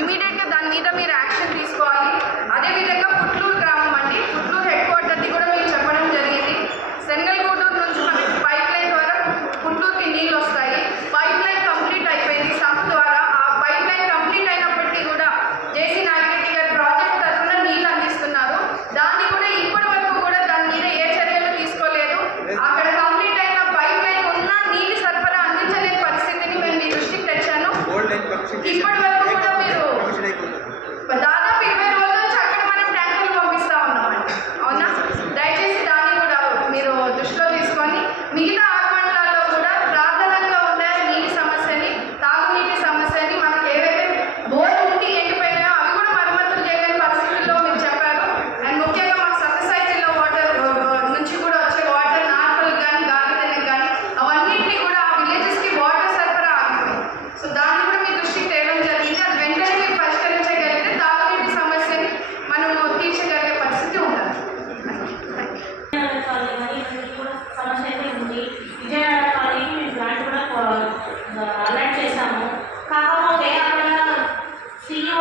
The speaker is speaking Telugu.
ఇమీడియట్గా దాని మీద మీరు యాక్షన్ తీసుకోవాలి. అదేవిధంగా పుట్లూరు గ్రామం అండి, పుట్లూరు హెడ్ క్వార్టర్ని కూడా మీకు చెప్పడం జరిగింది. సెంగల్గూడూరు నుంచి మనకి పైప్ లైన్ ద్వారా పుట్లూరుకి నీళ్ళు వస్తాయి. పైప్ లైన్ కంప్లీట్ అయిపోయింది సంప్ ద్వారా. ఆ పైప్ లైన్ కంప్లీట్ అయినప్పటికీ కూడా జేసీ నాగిరెడ్డి గారి ప్రాజెక్ట్ తరఫున నీళ్ళు అందిస్తున్నారు. దాన్ని కూడా ఇప్పటి వరకు కూడా దాని మీద ఏ చర్యలు తీసుకోలేదు. అక్కడ కంప్లీట్ అయిన పైప్ లైన్ ఉన్న నీటి సరఫరా అందించలేని పరిస్థితిని మేము మీ దృష్టికి తెచ్చాను. ఇప్పటి వరకు కూడా మీరు దాదాపు 20 రోజుల నుంచి అక్కడ మనం ట్యాంకులు పంపిస్తా ఉన్నామండి. అవునా? దయచేసి దాన్ని కూడా మీరు దృష్టిలో తీసుకొని మిగతా 6 మండలాల్లో కూడా ప్రాధాన్యంగా ఉన్న నీటి సమస్యని, తాగునీటి సమస్యని, మనకి ఏవైతే బోర్డు ఉండి ఎండిపోయినాయో అవి కూడా మరమ్మతులు చేయలేని పరిస్థితుల్లో మీరు చెప్పారు. అండ్ ముఖ్యంగా మాకు సత్యసాయి జిల్లా వాటర్ నుంచి కూడా వచ్చే వాటర్ నార్మల్ కానీ గాలిదెనకు కానీ అవన్నింటినీ కూడా ఆ విలేజెస్కి వాటర్ సరఫరా ఆగిపోయింది. సో దాన్ని కూడా మీ దృష్టికి తేవడం జరిగింది. అది వెంటనే మీరు పరిష్కరించగలిగితే తాగునీటి సమస్యని మనము తీర్చగలిగే పరిస్థితి ఉంటుంది. సమస్య అయితే ఉంది. విజయనగర కాలనీకి మేము ప్లాంట్ కూడా అలర్ట్ చేశాము. కాకపోతే అక్కడ CEO